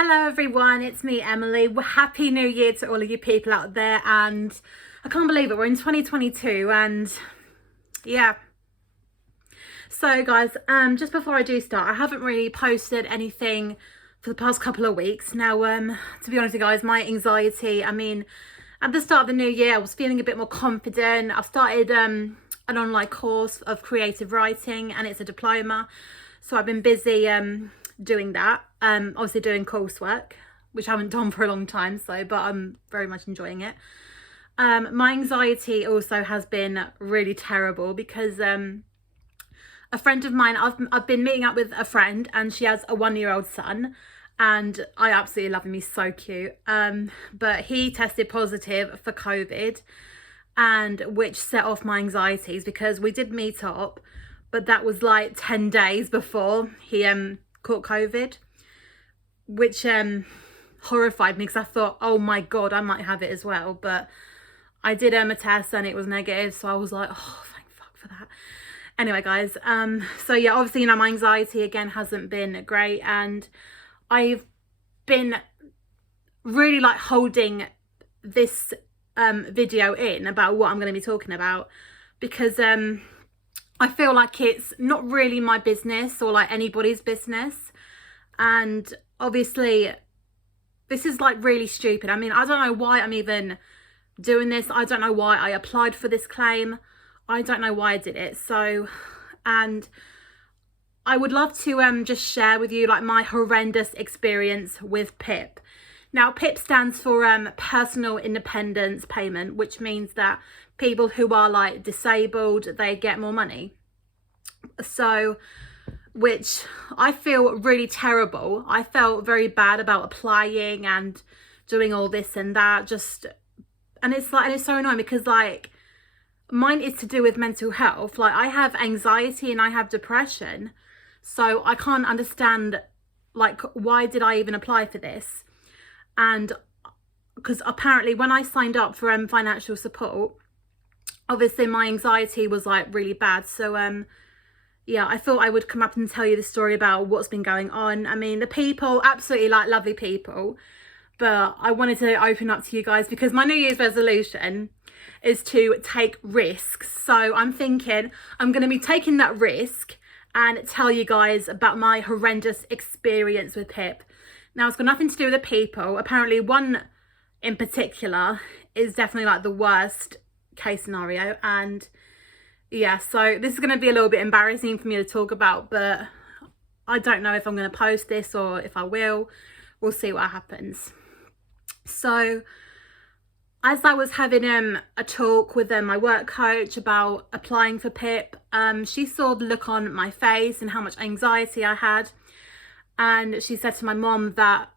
Hello everyone, it's me Emily. Happy New Year to all of you people out there, and I can't believe it, we're in 2022 and yeah. So guys, just before I do start, I haven't really posted anything for the past couple of weeks. Now, to be honest with you guys, my anxiety, at the start of the new year, I was feeling a bit more confident. I started an online course of creative writing and it's a diploma. So I've been busy doing that, obviously doing coursework, which I haven't done for a long time, but I'm very much enjoying it. My anxiety also has been really terrible because a friend of mine, I've been meeting up with a friend and she has a 1-year-old son and I absolutely love him, he's so cute, but he tested positive for COVID, and which set off my anxieties because we did meet up, but that was like 10 days before he caught COVID, which horrified me because I thought, oh my god, I might have it as well. But I did a test and it was negative, so I was like, oh thank fuck for that. Anyway guys, so yeah, obviously, my anxiety again hasn't been great, and I've been really like holding this video in about what I'm going to be talking about because I feel like it's not really my business or like anybody's business. And obviously this is like really stupid. I don't know why I'm even doing this. I don't know why I applied for this claim. I don't know why I did it. So, and I would love to just share with you like my horrendous experience with PIP. Now, PIP stands for personal independence payment, which means that people who are like disabled, they get more money. So, which I feel really terrible. I felt very bad about applying and doing all this and that, and it's so annoying because like mine is to do with mental health. Like I have anxiety and I have depression, so I can't understand like why did I even apply for this. And because apparently when I signed up for financial support, obviously my anxiety was like really bad. So yeah, I thought I would come up and tell you the story about what's been going on. The people, absolutely like lovely people, but I wanted to open up to you guys because my New Year's resolution is to take risks. So I'm thinking I'm going to be taking that risk and tell you guys about my horrendous experience with PIP. Now, it's got nothing to do with the people. Apparently one in particular is definitely like the worst case scenario, and yeah, so this is going to be a little bit embarrassing for me to talk about, but I don't know if I'm going to post this or if I will. We'll see what happens. So as I was having a talk with my work coach about applying for PIP, she saw the look on my face and how much anxiety I had, and she said to my mom that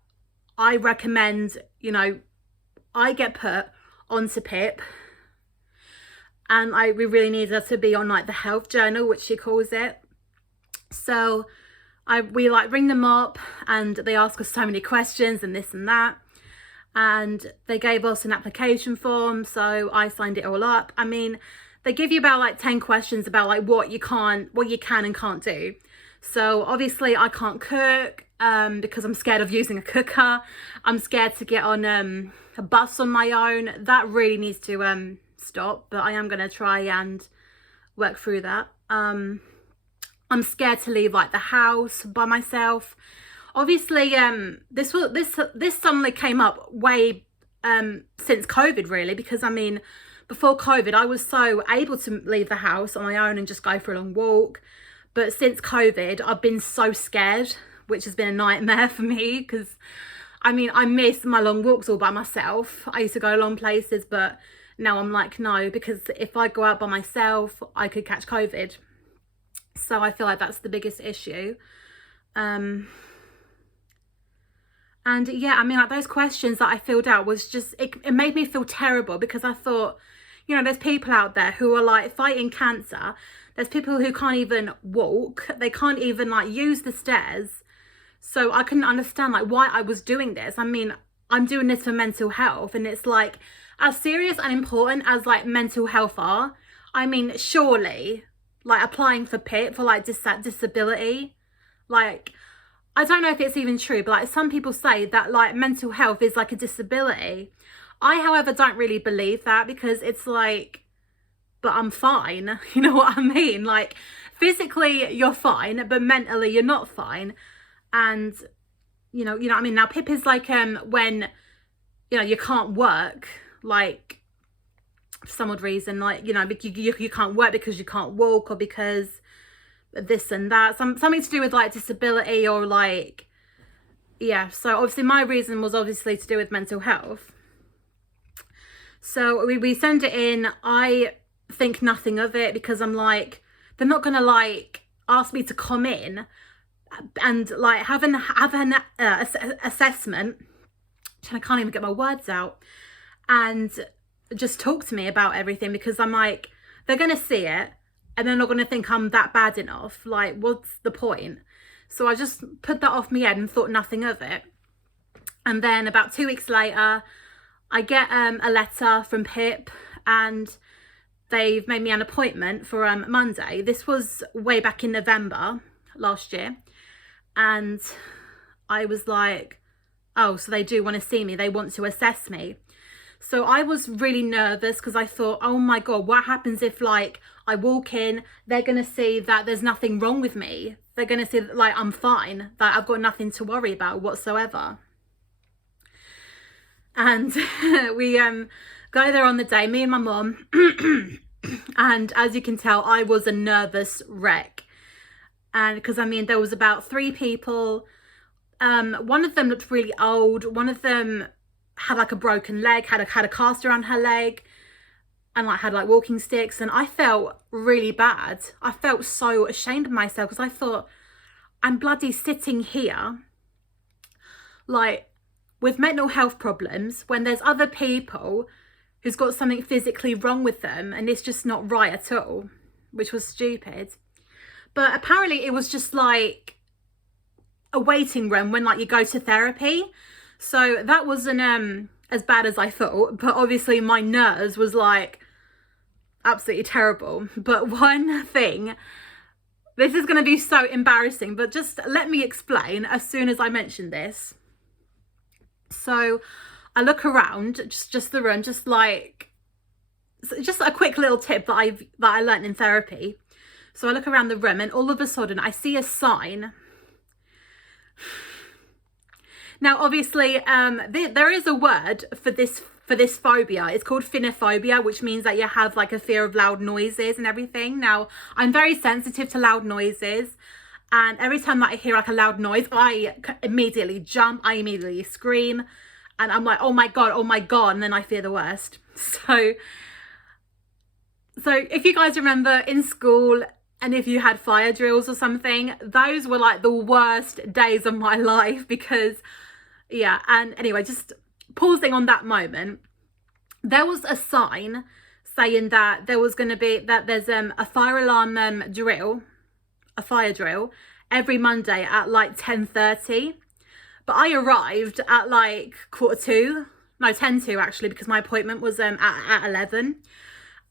I recommend, I get put onto PIP, and we really needed to be on like the health journal, which she calls it. So we like ring them up and they ask us so many questions and this and that, and they gave us an application form, so I signed it all up. They give you about like 10 questions about like what you can and can't do. So obviously I can't cook because I'm scared of using a cooker. I'm scared to get on a bus on my own. That really needs to stop, but I am going to try and work through that. I'm scared to leave like the house by myself. Obviously this suddenly came up way since COVID, really, because before COVID I was so able to leave the house on my own and just go for a long walk, but since COVID I've been so scared, which has been a nightmare for me because I miss my long walks all by myself. I used to go long places, but now I'm like, no, because if I go out by myself, I could catch COVID. So I feel like that's the biggest issue. And yeah, like those questions that I filled out was just, it made me feel terrible because I thought, there's people out there who are like fighting cancer. There's people who can't even walk. They can't even like use the stairs. So I couldn't understand like why I was doing this. I'm doing this for mental health, and it's like as serious and important as like mental health are. Surely like applying for PIP for like disability, like I don't know if it's even true, but like some people say that like mental health is like a disability. I, however, don't really believe that, because it's like, but I'm fine. You know what I mean? Like physically you're fine, but mentally you're not fine. And you know what I mean? Now PIP is like when, you know, you can't work, like for some odd reason, like, you know, you can't work because you can't walk, or because this and that, something to do with like disability, or like, yeah. So obviously my reason was obviously to do with mental health. So we send it in. I think nothing of it, because I'm like, they're not gonna like ask me to come in and like have an assessment, and I can't even get my words out, and just talk to me about everything, because I'm like, they're gonna see it and they're not gonna think I'm that bad enough. Like, what's the point? So I just put that off my head and thought nothing of it. And then about 2 weeks later, I get a letter from PIP, and they've made me an appointment for Monday. This was way back in November last year. And I was like, oh, so they do want to see me. They want to assess me. So I was really nervous, because I thought, oh my God, what happens if like I walk in, they're going to see that there's nothing wrong with me. They're going to see that like I'm fine, that I've got nothing to worry about whatsoever. And we go there on the day, me and my mum. And as you can tell, I was a nervous wreck. And because I mean, there was about 3 people. One of them looked really old. One of them had like a broken leg, had a cast around her leg, and like had like walking sticks. And I felt really bad. I felt so ashamed of myself, because I thought, I'm bloody sitting here like with mental health problems, when there's other people who's got something physically wrong with them, and it's just not right at all, which was stupid. But apparently it was just like a waiting room when like you go to therapy. So that wasn't as bad as I thought, but obviously my nerves was like absolutely terrible. But one thing, this is going to be so embarrassing, but just let me explain as soon as I mention this. So I look around just the room, just a quick little tip that I learned in therapy. So I look around the room, and all of a sudden I see a sign. Now, obviously, there is a word for this phobia. It's called phenophobia, which means that you have like a fear of loud noises and everything. Now, I'm very sensitive to loud noises, and every time that I hear like a loud noise, I immediately jump, I immediately scream, and I'm like, oh my God, and then I fear the worst. So if you guys remember in school, and if you had fire drills or something, those were like the worst days of my life, because yeah. And anyway, just pausing on that moment, there was a sign saying that there was going to be, that there's a fire alarm drill, a fire drill every Monday at like 10:30. But I arrived at like 10 to actually, because my appointment was at 11.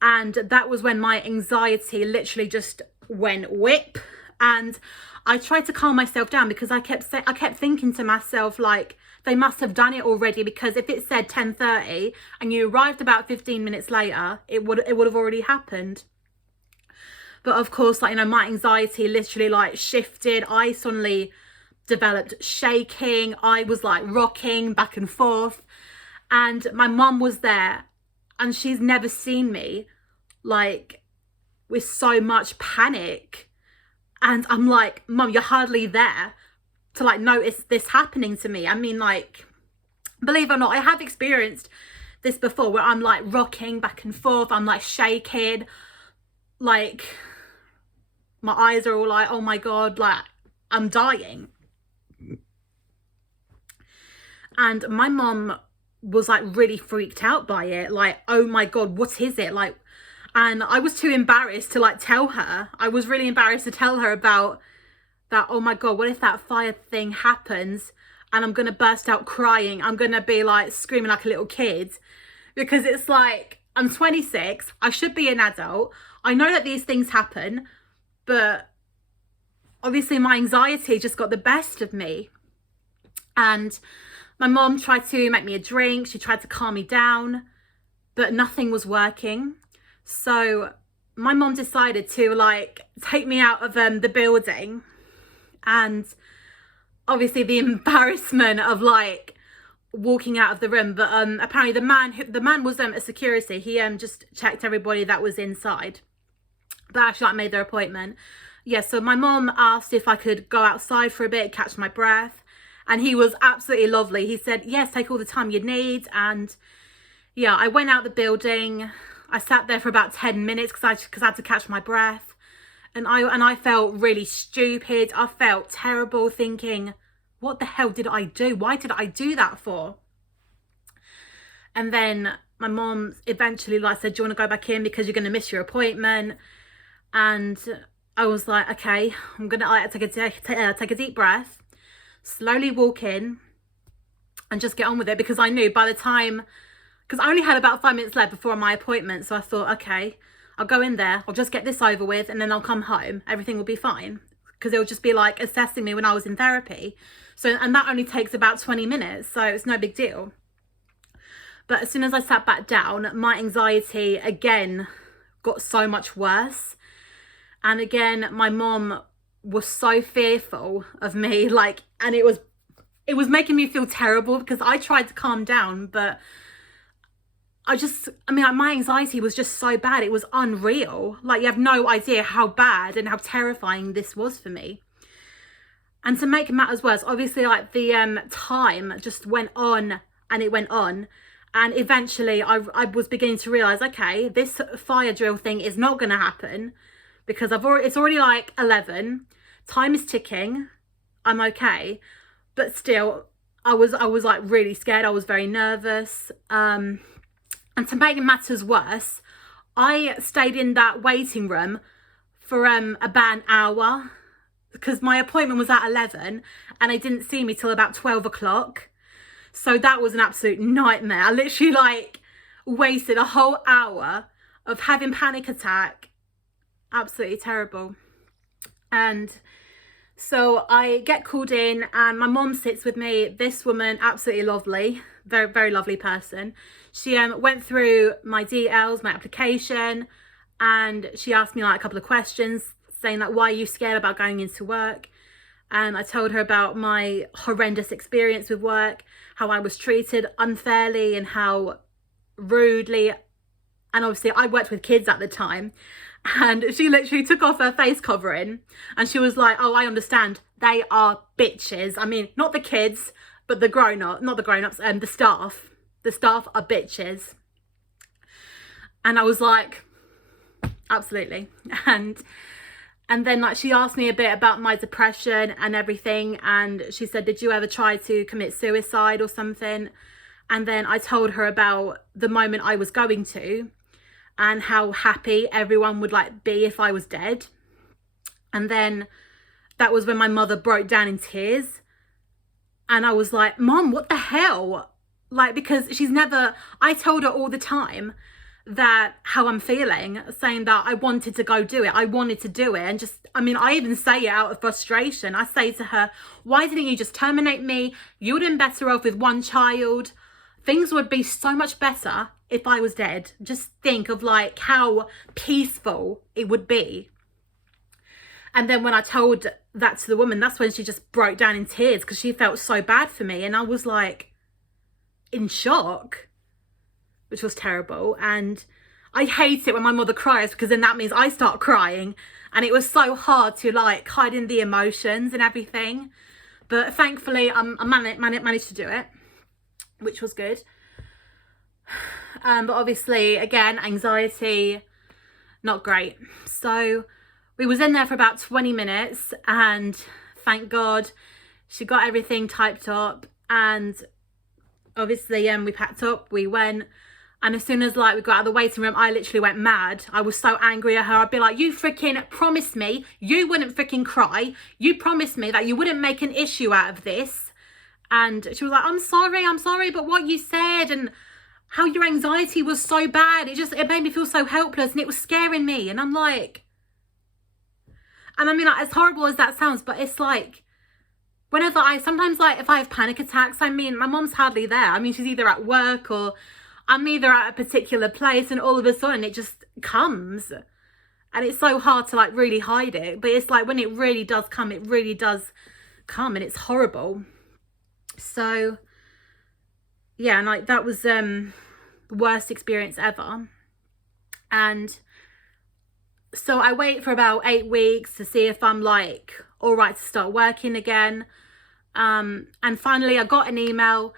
And that was when my anxiety literally just went whip. And I tried to calm myself down, because I kept thinking to myself, like, they must have done it already, because if it said 10:30 and you arrived about 15 minutes later, it would have already happened. But of course, like, you know, my anxiety literally like shifted. I suddenly developed shaking. I was like rocking back and forth, and my mum was there, and she's never seen me like with so much panic. And I'm like, Mum, you're hardly there to like notice this happening to me. I mean, like, believe it or not, I have experienced this before, where I'm like rocking back and forth, I'm like shaking, like my eyes are all like, oh my God, like I'm dying. And my mum was like really freaked out by it, like, oh my God, what is it like? And I was too embarrassed to like tell her. I was really embarrassed to tell her about that. Oh my God, what if that fire thing happens and I'm gonna burst out crying? I'm gonna be like screaming like a little kid, because it's like, I'm 26, I should be an adult, I know that these things happen, but obviously my anxiety just got the best of me. And my mom tried to make me a drink. She tried to calm me down, but nothing was working. So my mom decided to like take me out of the building. And obviously the embarrassment of like walking out of the room. But apparently the man was a security. He just checked everybody that was inside. But actually I made their appointment. Yeah, so my mom asked if I could go outside for a bit, catch my breath. And he was absolutely lovely. He said, yes, take all the time you need. And yeah, I went out the building. I sat there for about 10 minutes because I had to catch my breath. And I felt really stupid. I felt terrible, thinking, what the hell did I do? Why did I do that for? And then my mom eventually like said, do you want to go back in because you're going to miss your appointment? And I was like, okay, I'm going to take a deep breath, slowly walk in and just get on with it, because I knew by the time, because I only had about 5 minutes left before my appointment. So I thought, okay, I'll go in there, I'll just get this over with and then I'll come home. Everything will be fine, because it'll just be like assessing me when I was in therapy. So, and that only takes about 20 minutes. So it's no big deal. But as soon as I sat back down, my anxiety again got so much worse. And again, my mom was so fearful of me, like, and it was making me feel terrible because I tried to calm down, but my anxiety was just so bad. It was unreal. Like, you have no idea how bad and how terrifying this was for me. And to make matters worse, obviously, like, the time just went on and it went on. And eventually I was beginning to realize, okay, this fire drill thing is not going to happen, because it's already like 11, time is ticking, I'm okay. But still, I was like really scared. I was very nervous. And to make matters worse, I stayed in that waiting room for about an hour, because my appointment was at 11 and they didn't see me till about 12 o'clock. So that was an absolute nightmare. I literally like wasted a whole hour of having panic attack. Absolutely terrible. And so I get called in and my mom sits with me. This woman, absolutely lovely, very, very lovely person. She went through my details, my application, and she asked me like a couple of questions saying like, why are you scared about going into work? And I told her about my horrendous experience with work, how I was treated unfairly and how rudely. And obviously I worked with kids at the time. And she literally took off her face covering and she was like, oh, I understand. They are bitches. I mean, not the kids, but the grown-up, not the grown-ups, the staff. The staff are bitches. And I was like, absolutely. And then like she asked me a bit about my depression and everything. And she said, did you ever try to commit suicide or something? And then I told her about the moment I was going to, and how happy everyone would like be if I was dead. And then that was when my mother broke down in tears. And I was like, Mom, what the hell? Like, because I told her all the time that how I'm feeling, saying that I wanted to go do it. I wanted to do it. And I even say it out of frustration. I say to her, why didn't you just terminate me? You would have been better off with one child. Things would be so much better if I was dead. Just think of like how peaceful it would be. And then when I told that to the woman, that's when she just broke down in tears because she felt so bad for me. And I was like in shock, which was terrible. And I hate it when my mother cries, because then that means I start crying. And it was so hard to like hide in the emotions and everything. But thankfully I managed to do it, which was good. But obviously, again, anxiety, not great. So we was in there for about 20 minutes and thank God she got everything typed up. And obviously we packed up, we went. And as soon as like we got out of the waiting room, I literally went mad. I was so angry at her. I'd be like, you freaking promised me you wouldn't freaking cry. You promised me that you wouldn't make an issue out of this. And she was like, I'm sorry, but what you said and how your anxiety was so bad, it made me feel so helpless and it was scaring me. And I'm like, And I mean, like, as horrible as that sounds, but it's like, whenever sometimes like if I have panic attacks, I mean, my mom's hardly there. I mean, she's either at work or I'm either at a particular place, and all of a sudden it just comes. And it's so hard to like really hide it. But it's like when it really does come, it really does come, and it's horrible. So yeah, and like that was the worst experience ever. And so I wait for about 8 weeks to see if I'm like all right to start working again. And finally I got an email.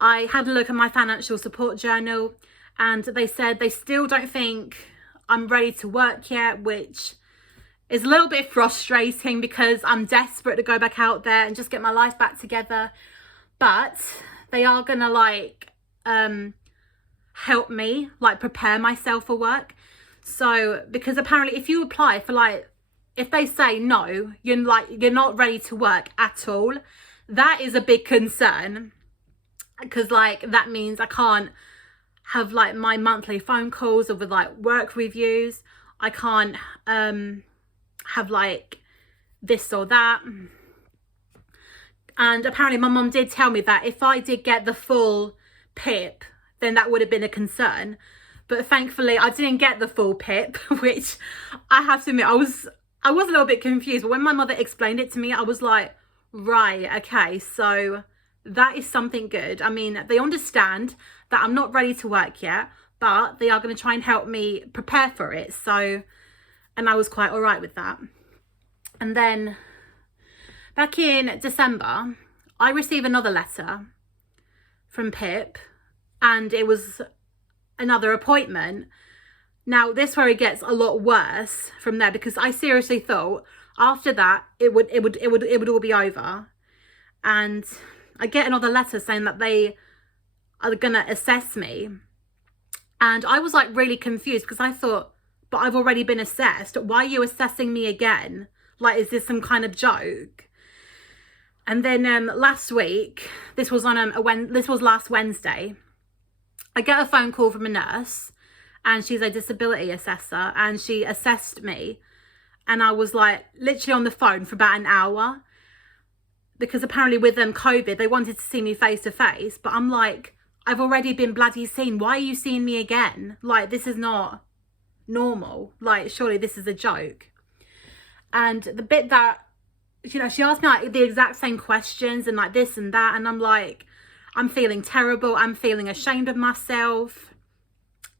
I had a look at my financial support journal, and they said they still don't think I'm ready to work yet, which is a little bit frustrating because I'm desperate to go back out there and just get my life back together. But they are gonna like help me like prepare myself for work. So because apparently if you apply for like, if they say no, you're not ready to work at all, that is a big concern, because like that means I can't have like my monthly phone calls or with like work reviews. I can't have like this or that. And apparently my mum did tell me that if I did get the full PIP, then that would have been a concern. But thankfully I didn't get the full PIP, which I have to admit I was a little bit confused. But when my mother explained it to me, I was like, right, okay, so that is something good. I mean, they understand that I'm not ready to work yet, but they are going to try and help me prepare for it. So, and I was quite all right with that. And then back in December, I received another letter from PIP, and it was another appointment. Now, this where it gets a lot worse from there, because I seriously thought after that it would all be over. And I get another letter saying that they are gonna assess me, and I was like really confused because I thought, but I've already been assessed. Why are you assessing me again? Like, is this some kind of joke? And then last week, this was on this was last Wednesday, I get a phone call from a nurse, and she's a disability assessor, and she assessed me, and I was like literally on the phone for about an hour, because apparently with COVID, they wanted to see me face to face. But I'm like, I've already been bloody seen. Why are you seeing me again? Like, this is not normal. Like, surely this is a joke. And the bit that, you know, she asked me like the exact same questions and like this and that. And I'm like, I'm feeling terrible. I'm feeling ashamed of myself.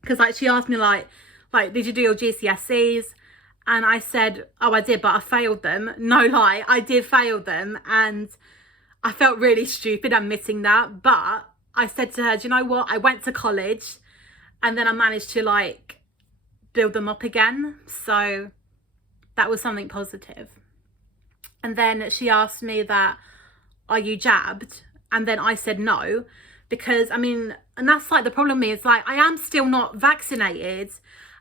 Because like she asked me like, did you do your GCSEs? And I said, oh, I did, but I failed them. No lie, I did fail them. And I felt really stupid admitting that. But I said to her, do you know what? I went to college, and then I managed to like build them up again. So that was something positive. And then she asked me that, are you jabbed? And then I said no, because I mean, and that's like the problem is like, I am still not vaccinated.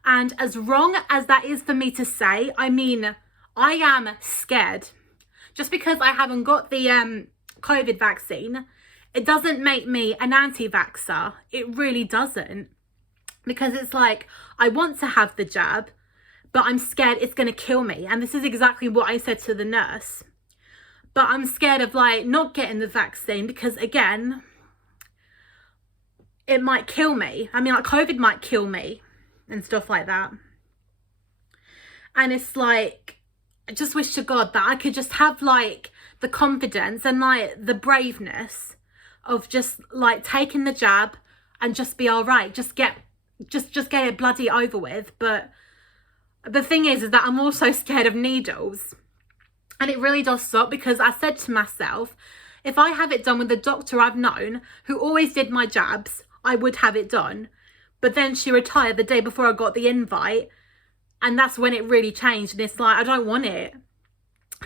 And as wrong as that is for me to say, I mean, I am scared. Just because I haven't got the COVID vaccine, it doesn't make me an anti-vaxxer. It really doesn't. Because it's like, I want to have the jab, but I'm scared it's going to kill me. And this is exactly what I said to the nurse. But I'm scared of like not getting the vaccine because, again, it might kill me. I mean, like COVID might kill me and stuff like that. And it's like, I just wish to God that I could just have like the confidence and like the braveness of just like taking the jab and just be all right. Just get it bloody over with. But the thing is that I'm also scared of needles. And it really does suck, because I said to myself, if I have it done with the doctor I've known who always did my jabs, I would have it done. But then she retired the day before I got the invite, and that's when it really changed. And it's like, I don't want it.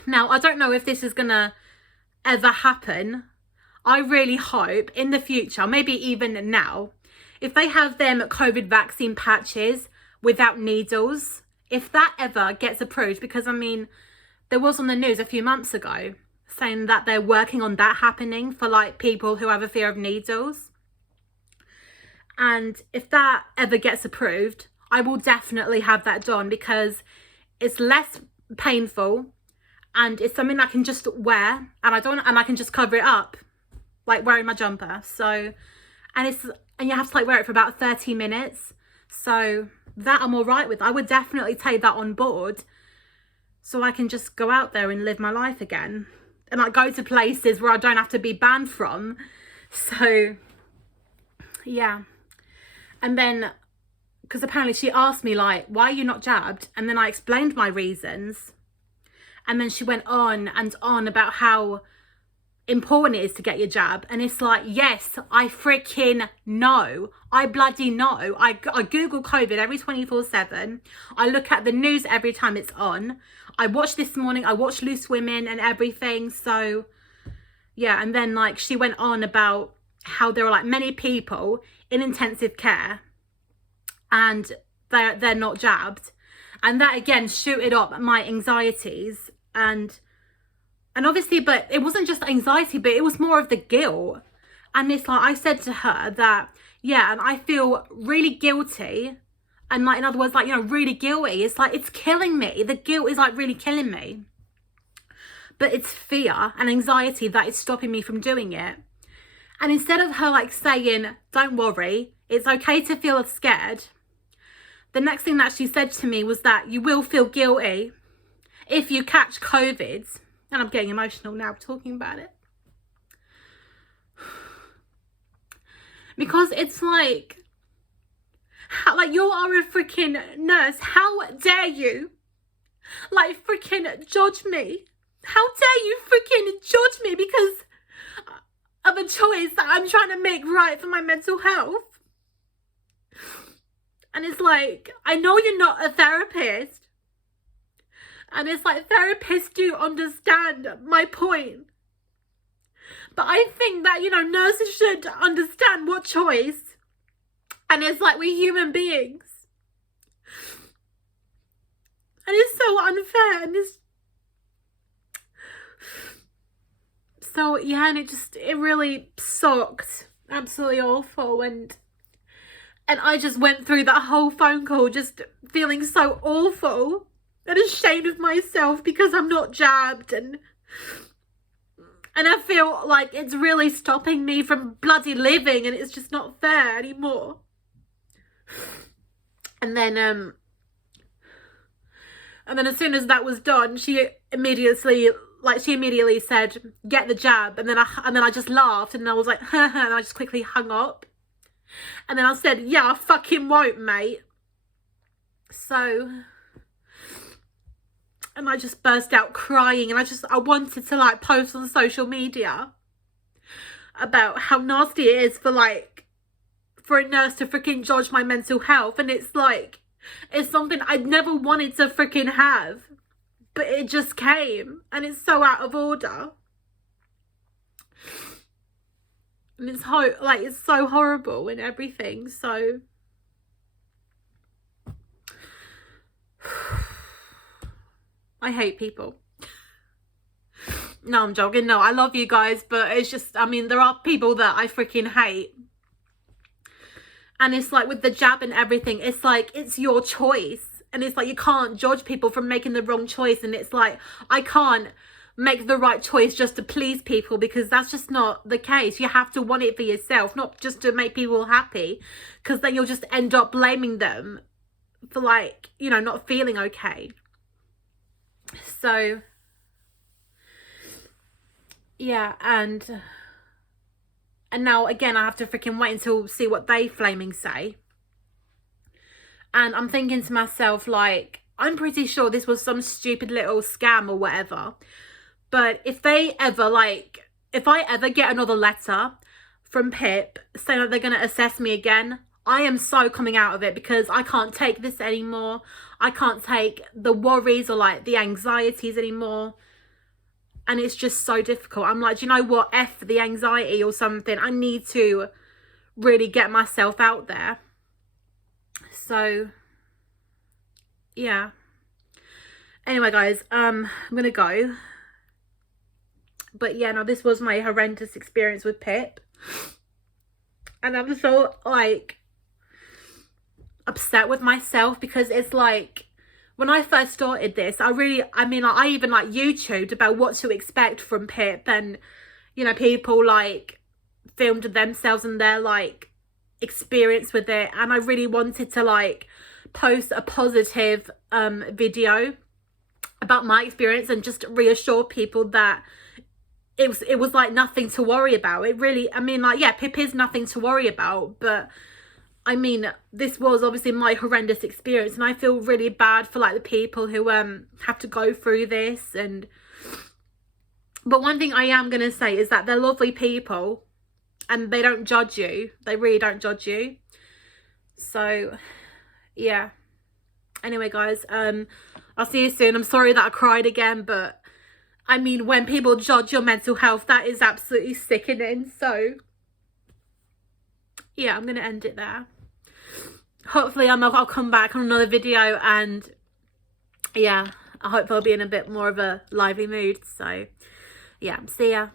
Now, I don't know if this is gonna ever happen. I really hope in the future, maybe even now, if they have them COVID vaccine patches without needles, if that ever gets approved, because I mean, there was on the news a few months ago saying that they're working on that happening for like people who have a fear of needles. And if that ever gets approved, I will definitely have that done, because it's less painful and it's something I can just wear, and I can just cover it up, like wearing my jumper. So, and you have to like wear it for about 30 minutes. So that I'm all right with. I would definitely take that on board, so I can just go out there and live my life again, and like go to places where I don't have to be banned from. So yeah. And then, because apparently she asked me like, why are you not jabbed? And then I explained my reasons. And then she went on and on about how important it is to get your jab. And it's like, yes, I freaking know. I bloody know. I Google COVID every 24/7. I look at the news every time it's on. I watched this morning, I watched Loose Women and everything. So yeah. And then like she went on about how there are like many people in intensive care and they're not jabbed. And that again shooted up my anxieties, and obviously, but it wasn't just anxiety, but it was more of the guilt. And it's like, I said to her that, yeah, and I feel really guilty. And like, in other words, like, you know, really guilty. It's like, it's killing me. The guilt is like really killing me. But it's fear and anxiety that is stopping me from doing it. And instead of her like saying, don't worry, it's okay to feel scared, the next thing that she said to me was that you will feel guilty if you catch COVID. And I'm getting emotional now talking about it. Because it's like, you are a freaking nurse. How dare you, like, freaking judge me? How dare you freaking judge me because of a choice that I'm trying to make right for my mental health? And it's like, I know you're not a therapist. And it's like, therapists do understand my point. But I think that, you know, nurses should understand what choice. And it's like, we're human beings. And it's so unfair. And it's so, yeah, and it really sucked. Absolutely awful. And I just went through that whole phone call just feeling so awful and ashamed of myself because I'm not jabbed, and I feel like it's really stopping me from bloody living, and it's just not fair anymore. And then as soon as that was done, she immediately said, get the jab. And then I just laughed, and I was like, and I just quickly hung up. And then I said, yeah, I fucking won't, mate. So, and I just burst out crying, and I wanted to like post on social media about how nasty it is for a nurse to freaking judge my mental health. And it's like, it's something I'd never wanted to freaking have, but it just came, and it's so out of order. And it's so horrible and everything. So I hate people. No, I'm joking. No, I love you guys, but it's just, I mean, there are people that I freaking hate. And it's like with the jab and everything, it's like, it's your choice. And it's like, you can't judge people from making the wrong choice. And it's like, I can't make the right choice just to please people, because that's just not the case. You have to want it for yourself, not just to make people happy, because then you'll just end up blaming them for, like, you know, not feeling okay. So yeah, and now again I have to freaking wait until see what they flaming say. And I'm thinking to myself, like, I'm pretty sure this was some stupid little scam or whatever. But if I ever get another letter from PIP saying that they're going to assess me again, I am so coming out of it, because I can't take this anymore. I can't take the worries or like the anxieties anymore. And it's just so difficult. I'm like, do you know what? F the anxiety or something. I need to really get myself out there. So yeah. Anyway, guys, I'm going to go. But yeah, no, this was my horrendous experience with PIP. And I'm so, like, upset with myself, because it's like, when I first started this, I mean, I even like YouTubed about what to expect from PIP, and, you know, people like filmed themselves and their like experience with it, and I really wanted to like post a positive video about my experience and just reassure people that it was like nothing to worry about. It really, I mean, like, yeah, PIP is nothing to worry about, but I mean, this was obviously my horrendous experience, and I feel really bad for like the people who have to go through this. And but one thing I am going to say is that they're lovely people and they don't judge you. They really don't judge you. So yeah, anyway guys, I'll see you soon. I'm sorry that I cried again, but I mean, when people judge your mental health, that is absolutely sickening. So yeah, I'm gonna end it there. Hopefully I'll come back on another video, and yeah, I hope I'll be in a bit more of a lively mood. So yeah, see ya.